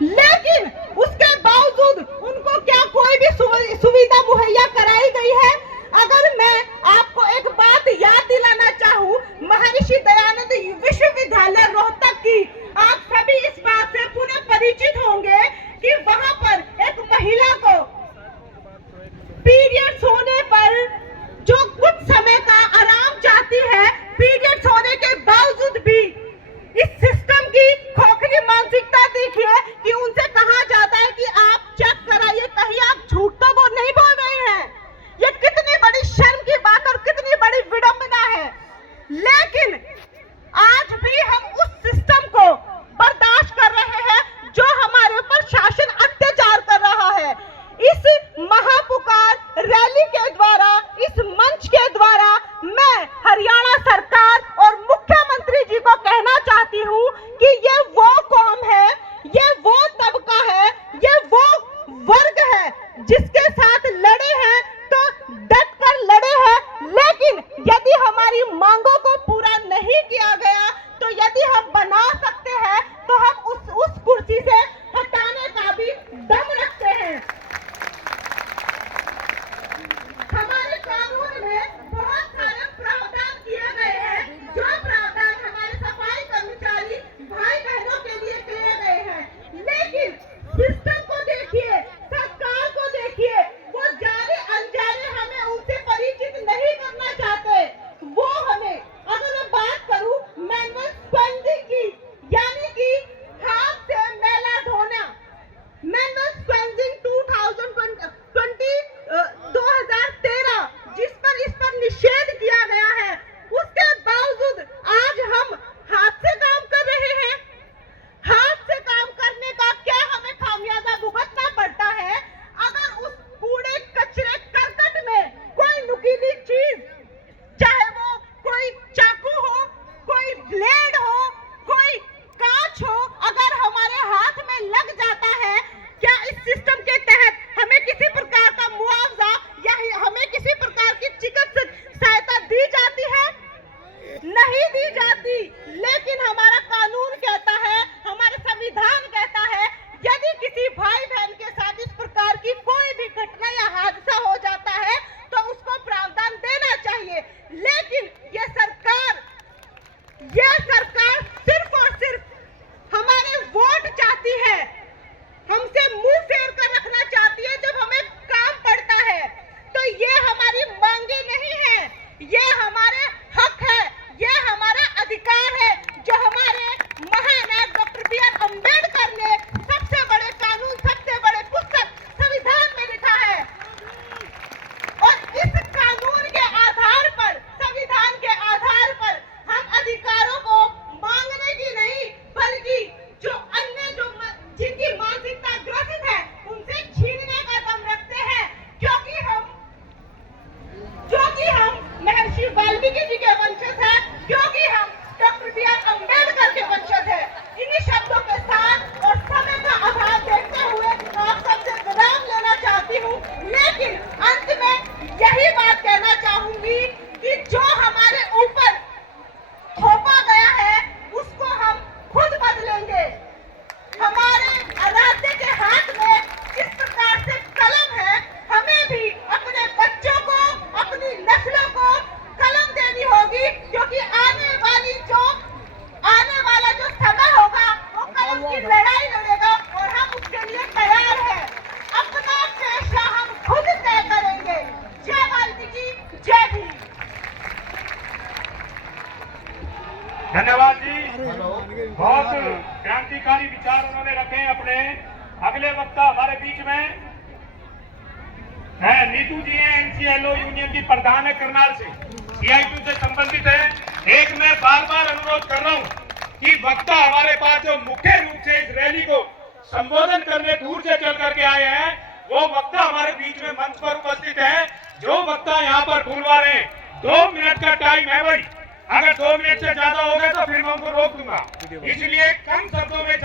लेकिन उसके बावजूद उनको क्या कोई भी सुविधा मुहैया कराई गई है? अगर मैं आपको एक बात याद दिलाना चाहूँ, महर्षि दयानंद विश्वविद्यालय रोहतक की, आप सभी इस बात से पूरे परिचित होंगे कि वहां पर एक महिला को पीरियड्स होने पर जो कुछ समय का आराम चाहती है, पीरियड्स होने के बावजूद भी इस सिस्टम की खोखली मानसिकता देखिए कि उनसे कहा जाता है कि आप चेक कराइए, कहीं आप झूठ तो वो नहीं बोल रहे हैं। ये कितनी बड़ी शर्म की बात और कितनी बड़ी विडंबना है। लेकिन आज भी हम उस सिस्टम को बर्दाश्त कर रहे हैं जो हमारे ऊपर शासन अत्याचार कर रहा है। इस महापुकार रैली के द्वारा, इस मंच के द्वारा मैं हरियाणा सरकार और मुख्यमंत्री जी को कहना चाहती हूँ कि ये वो कौम है, ये वो तबका है, ये वो वर्ग है जिसके साथ लड़े हैं तो डट कर लड़े हैं। लेकिन यदि हमारी मांगों को पूरा नहीं किया गया तो यदि हम बना सकते हैं तो हम उस कुर्सी से हटाने का भी दम रखते हैं। हमारे कानून में बहुत सारे प्रावधान किए गए हैं, जो प्रावधान हमारे सफाई कर्मचारी भाई बहनों के लिए किए गए हैं। लेकिन सिस्टम को देखिए, सरकार को देखिए, वो जाने अनजाने हमें उनसे परिचित नहीं करना चाहते। वो हमें, अगर मैं बात करूं मैनुअल स्पंजिंग की, यानी कि हाथ से मैला धोना, मैनुअल स्पंजिंग 2013 जिस पर निषेध किया गया है, उसके बावजूद आज हम हाथ से काम कर रहे हैं। हाथ से काम करने का क्या हमें खामियाजा भुगतना पड़ता है? अगर उस कूड़े कचरे करकट में कोई नुकीली चीज, चाहे वो कोई चाकू हो, कोई ब्लेड हो, कोई कांच हो, अगर हमारे हाथ में लग जाता है, क्या इस सिस्टम के तहत हमें किसी प्रकार का मुआवजा या हमें किसी प्रकार की चिकित्सक सहायता दी जाती है? नहीं दी जाती। लेकिन हमारा कानून कहता है, हमारा संविधान कहता है, यदि किसी भाई बहन के साथ इस प्रकार की कोई भी घटना या हादसा हो जाता है तो उसको प्रावधान देना चाहिए। लेकिन ये सरकार सिर्फ और सिर्फ हमारे वोट चाहती है, हमसे मुंह फेर कर रखना चाहती है जब हमें काम पड़ता है। तो ये हमारी मांगे नहीं है, ये हमारे हक है, ये हमारा अधिकार है जो हमारे महानायक डॉक्टर बी.आर. अम्बेडकर ने सबसे बड़े कानून, सबसे बड़े पुस्तक संविधान में लिखा है। और इस कानून के आधार पर, संविधान के आधार पर हम अधिकारों को मांगने की नहीं, बल्कि जो अन्य जिनकी मानसिकता ग्रसित है उनसे छीनने का दम रखते हैं। क्योंकि हम महर्षि वाल्मीकि जी के वंशज हैं, क्योंकि हम डॉक्टर बी.आर. अम्बेडकर के वंशज हैं। इन्हीं शब्दों के साथ और समय का अभाव देखते हुए आप सबसे विराम लेना चाहती हूँ। लेकिन अंत में यही बात कहना चाहूंगी कि जो हमारे ऊपर थोपा गया है उसको हम खुद बदलेंगे। हमारे राज्य के हाथ में इस प्रकार से कलम है, हमें भी अपने बच्चों को, अपनी नस्लों को कलम देनी होगी, क्योंकि आने वाला जो समय होगा वो कलम की लड़ाई लड़ेगा और हम उसके लिए तैयार हैं। अपना फैसला हम खुद तय करेंगे। जय वाल्मीकि, जय भीम। धन्यवाद जी। बहुत क्रांतिकारी विचार उन्होंने रखे अपने। अगले वक्ता हमारे बीच में है नीतू जी हैं, एनसीएलओ यूनियन की प्रधान है, करनाल से, CITU से संबंधित है। एक मैं बार बार अनुरोध कर रहा हूं कि वक्ता हमारे पास जो मुख्य रूप से इस रैली को संबोधन करने दूर से चल करके आए हैं, वो वक्ता हमारे बीच में मंच पर उपस्थित है। जो वक्ता यहाँ पर बोलवा रहे हैं, 2 मिनट का टाइम है भाई। अगर 2 मिनट से ज्यादा हो गए तो फिर मैं उनको रोक दूंगा। इसलिए कम शब्दों में